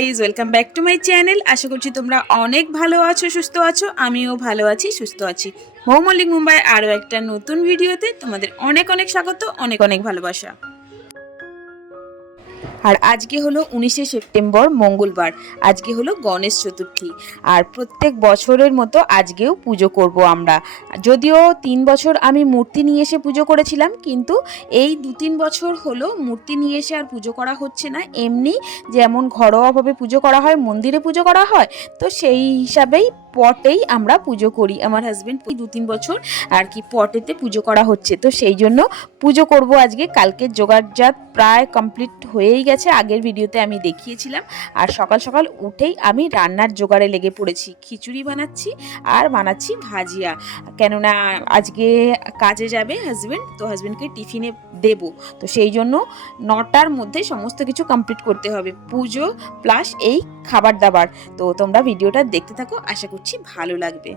Guys welcome back to my channel আশা করছি তোমরা অনেক ভালো আছো, সুস্থ আছো। আমিও ভালো আছি, সুস্থ আছি। মৌমল্লিক মুম্বাই আরও একটা নতুন ভিডিওতে তোমাদের অনেক অনেক স্বাগত, অনেক অনেক ভালোবাসা। আর আজকে হলো উনিশে সেপ্টেম্বর মঙ্গলবার। আজকে হলো গণেশ চতুর্থী। আর প্রত্যেক বছরের মতো আজকেও পুজো করব আমরা। যদিও তিন বছর আমি মূর্তি নিয়ে এসে পুজো করেছিলাম, কিন্তু এই দু তিন বছর হলো মূর্তি নিয়ে এসে আর পুজো করা হচ্ছে না। এমনি যেমন ঘরোয়াভাবে পুজো করা হয়, মন্দিরে পুজো করা হয়, তো সেই হিসাবেই পটেই আমরা পুজো করি। আমার হাজবেন্ড দু তিন বছর আর কি পটেতে পুজো করা হচ্ছে। তো সেই জন্য পুজো করব আজকে। কালকে জোগাড়জাত প্রায় কমপ্লিট হয়েই গেছে, আগের ভিডিওতে আমি দেখিয়েছিলাম। আর সকাল সকাল উঠেই আমি রান্নার জোগাড়ে লেগে পড়েছি। খিচুড়ি বানাচ্ছি আর বানাচ্ছি ভাজিয়া। কেননা আজকে কাজে যাবে হাজব্যান্ড তো হাজব্যান্ডকে টিফিনে দেব। তো সেই জন্য নটার মধ্যে সমস্ত কিছু কমপ্লিট করতে হবে। পুজো প্লাস এই খাবার দাবার। তো তোমরা ভিডিওটা দেখতে থাকো, আশা করছি ভালো লাগবে।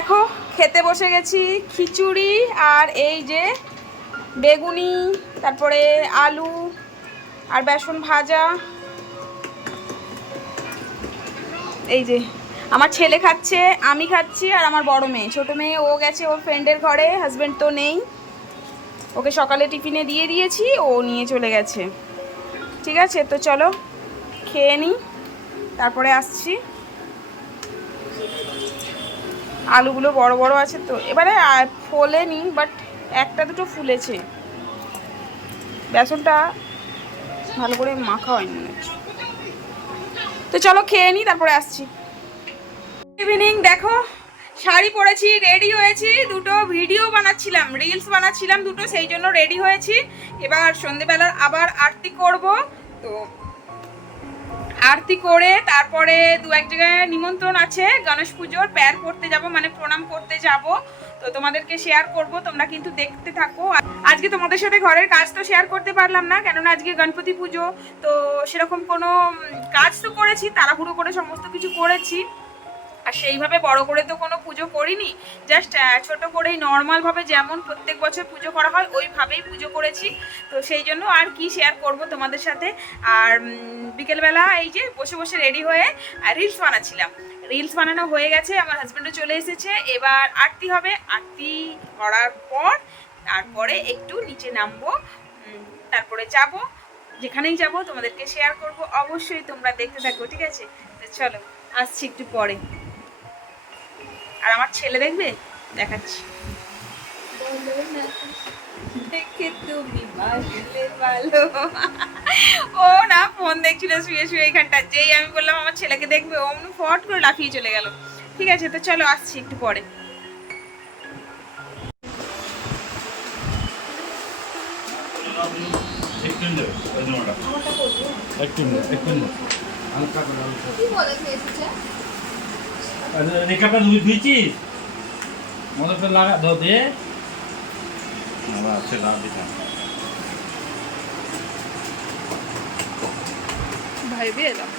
দেখো, খেতে বসে গেছি খিচুড়ি আর এই যে বেগুনি, তারপরে আলু আর বেসন ভাজা। এই যে, আমার ছেলে খাচ্ছে, আমি খাচ্ছি আর আমার বড় মেয়ে। ছোট মেয়ে, ও গেছে ওর ফ্রেন্ডের ঘরে হাজব্যান্ড তো নেই। ওকে সকালে টিফিনে দিয়ে দিয়েছি, ও নিয়ে চলে গেছে। ঠিক আছে? তো চলো, খেয়ে নিই তারপরে আসছি। আলুগুলো বড় বড় আছে তো। এবারে ফোলেনি বাট একটা দুটো ফুলেছে। বেসনটা ভালো করে মাখা হয়নি মনে তো চলো খেয়ে নিই তারপরে আসছি। ইভিনিং দেখো, শাড়ি পরেছি রেডি হয়েছি, দুটো ভিডিও বানাচ্ছিলাম রিলস বানাচ্ছিলাম দুটো, সেই জন্য রেডি হয়েছি। এবার সন্ধেবেলা আবার আরতি করব, তো আরতি করে তারপরে দু এক জায়গায় নিমন্ত্রণ আছে, গণেশ পুজোর, প্যার করতে যাব মানে প্রণাম করতে যাব। তো তোমাদেরকে শেয়ার করব, তোমরা কিন্তু দেখতে থাকো। আজকে তোমাদের সাথে ঘরের কাজ তো শেয়ার করতে পারলাম না, কেননা আজকে গণপতি পুজো। তো সেরকম কোনো কাজ তো করেছি, তাড়াহুড়ো করে সমস্ত কিছু করেছি। আর সেইভাবে বড় করে তো কোনো পুজো করিনি। জাস্ট ছোট করেই নর্মালভাবে যেমন প্রত্যেক বছর পুজো করা হয়, ওইভাবেই পুজো করেছি। তো সেই জন্য আর কি শেয়ার করব তোমাদের সাথে। আর বিকেলবেলা এই যে বসে বসে রেডি হয়ে রিলস বানাচ্ছিলাম। রিলস বানানো হয়ে গেছে, আমার হাজব্যান্ডও চলে এসেছে। এবার আরতি হবে। আরতি করার পর তারপরে একটু নিচে নামবো তারপরে যাব। যেখানেই যাব তোমাদেরকে শেয়ার করব। অবশ্যই তোমরা দেখতে থাকো, ঠিক আছে? চলো, আসছি একটু পরে। আর আমার ছেলে দেখবে? দেখাচ্ছি। দেখে তুমি ভালো। ও না ফোন দেখছিল শুয়ে শুয়ে এখানটা যেই আমি বললাম আমার ছেলেকে দেখবে অমনি ফট করে লাফিয়ে চলে গেল। ঠিক আছে তো চলো আসছি একটু পরে। একটু একটু রেখাটা ধুই ধুইছিস? মনে করে লাগা ধো দে। আছে লাভ দিতাম ভাই দিয়ে দাও।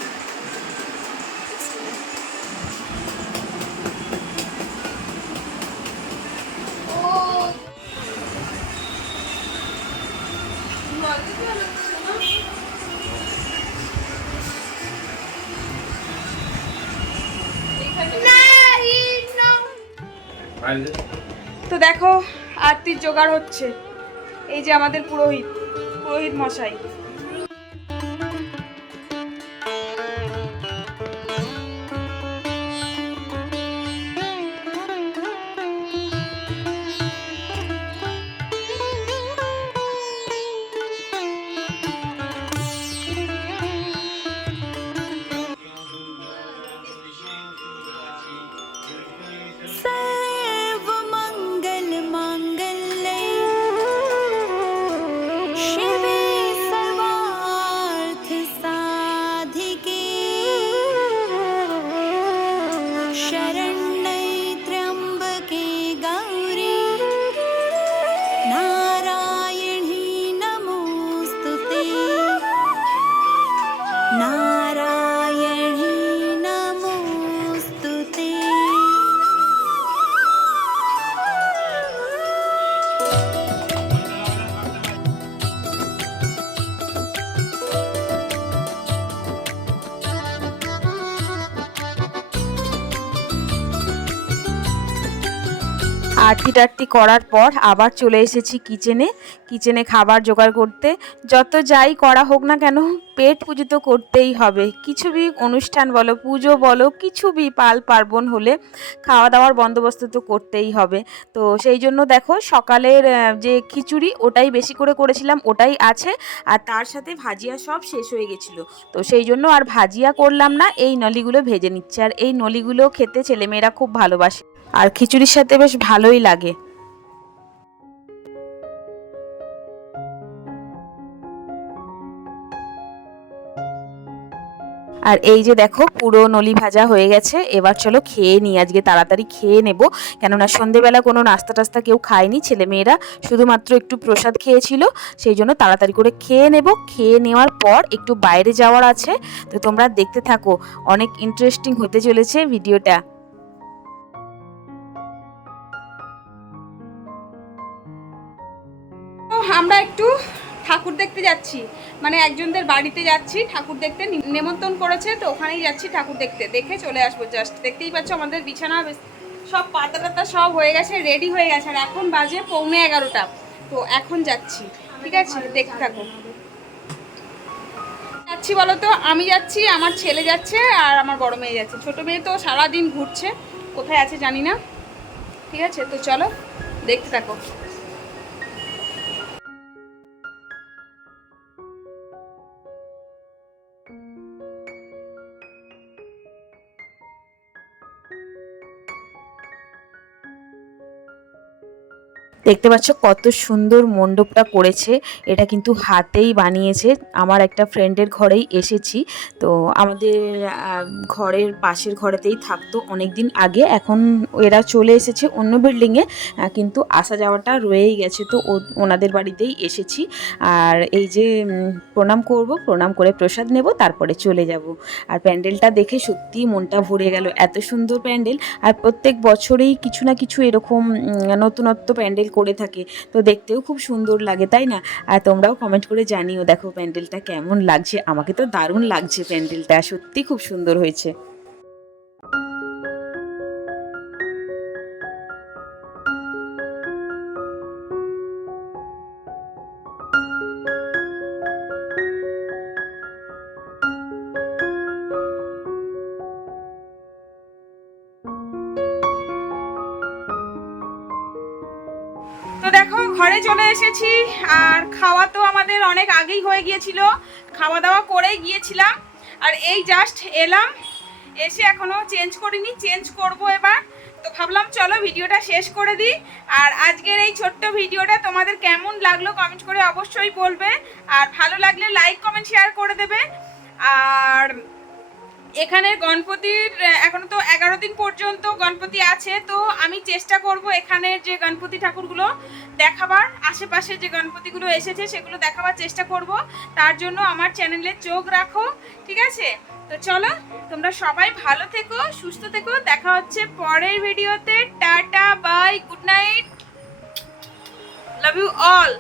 দেখো আরতির জোগাড় হচ্ছে। এই যে আমাদের পুরোহিত পুরোহিত মশাই। আরতি টারতি করার পর আবার চলে এসেছি কিচেনে। কিচেনে খাবার জোগাড় করতে। যত যাই করা হোক না কেন, পেট পুজো তো করতেই হবে। কিছু বি অনুষ্ঠান বলো, পুজো বলো, কিছু বি পাল পার্বণ হলে খাওয়া দাওয়ার বন্দোবস্ত তো করতেই হবে। তো সেই জন্য দেখো, সকালের যে খিচুড়ি, ওটাই বেশি করে করেছিলাম, ওটাই আছে। আর তার সাথে ভাজিয়া সব শেষ হয়ে গেছিল। তো সেই জন্য আর ভাজিয়া করলাম না, এই নলিগুলো ভেজে নিচ্ছে। আর এই নলিগুলো খেতে ছেলেমেয়েরা খুব ভালোবাসে। আর খিচুড়ির সাথে বেশ ভালোই লাগে। আর এই যে দেখো, পুরো নলি ভাজা হয়ে গেছে। এবার চলো খেয়ে নিই, আজকে তাড়াতাড়ি খেয়ে নেব। কেননা সন্ধেবেলা কোনো নাস্তা টাস্তা কেউ খায়নি ছেলেমেয়েরা শুধুমাত্র একটু প্রসাদ খেয়েছিল, সেই জন্য তাড়াতাড়ি করে খেয়ে নেব। খেয়ে নেওয়ার পর একটু বাইরে যাওয়ার আছে, তো তোমরা দেখতে থাকো। অনেক ইন্টারেস্টিং হতে চলেছে ভিডিওটা ঠাকুর দেখতে যাচ্ছি। মানে একজনদের বাড়িতে যাচ্ছি, ঠাকুর দেখতে নি- নেমন্তন্ন করেছে, তো ওখানেই যাচ্ছি ঠাকুর দেখতে। দেখে চলে আসব জাস্ট দেখতেই পাচ্ছ আমাদের বিছানা সব পাতা টাতা সব হয়ে গেছে রেডি হয়ে গেছে। আর এখন বাজে পৌনে এগারোটা। তো এখন যাচ্ছি, ঠিক আছে? দেখতে থাকো। যাচ্ছি বলো তো আমি যাচ্ছি, আমার ছেলে যাচ্ছে আর আমার বড় মেয়ে যাচ্ছে। ছোট মেয়ে তো সারাদিন ঘুরছে, কোথায় আছে জানি না। ঠিক আছে? তো চলো, দেখতে থাকো। দেখতে পাচ্ছ কত সুন্দর মণ্ডপটা করেছে। এটা কিন্তু হাতেই বানিয়েছে। আমার একটা ফ্রেন্ডের ঘরেই এসেছি। তো আমাদের ঘরের পাশের ঘরেতেই থাকতো অনেক দিন আগে। এখন এরা চলে এসেছে অন্য বিল্ডিংয়ে কিন্তু আসা যাওয়াটা রয়েই গেছে। তো ওনাদের বাড়িতেই এসেছি। আর এই যে প্রণাম করব, প্রণাম করে প্রসাদ নেব, তারপরে চলে যাব। আর প্যান্ডেলটা দেখে সত্যিই মনটা ভরে গেল। এত সুন্দর প্যান্ডেল। আর প্রত্যেক বছরেই কিছু না কিছু এরকম নতুনত্ব প্যান্ডেল করে থাকে। তো দেখতেও খুব সুন্দর লাগে, তাই না? আর তোমরাও কমেন্ট করে জানিও, দেখো প্যান্ডেলটা কেমন লাগছে? আমাকে তো দারুণ লাগছে প্যান্ডেলটা, সত্যি খুব সুন্দর হয়েছে। ঘরে চলে এসেছি, আর খাওয়া তো আমাদের অনেক আগেই হয়ে গিয়েছিল। খাওয়া দাওয়া করেই গিয়েছিলাম, আর এই জাস্ট এলাম, এসে এখনও চেঞ্জ করিনি চেঞ্জ করব এবার। তো ভাবলাম, চলো ভিডিওটা শেষ করে দিই। আর আজকের এই ছোট্ট ভিডিওটা তোমাদের কেমন লাগল কমেন্ট করে অবশ্যই বলবে। আর ভালো লাগলে লাইক কমেন্ট শেয়ার করে দেবে। আর এখানে গণপতির এখনও তো এগারো দিন পর্যন্ত গণপতি আছে, তো আমি চেষ্টা করব এখানের যে গণপতি ঠাকুরগুলো দেখাবার, আশেপাশে যে গণপতিগুলো এসেছে সেগুলো দেখাবার চেষ্টা করব। তার জন্য আমার চ্যানেলে চোখ রাখো, ঠিক আছে? তো চলো, তোমরা সবাই ভালো থেকো, সুস্থ থেকো, দেখা হচ্ছে পরের ভিডিওতে। Tata, bye, good night, love you all.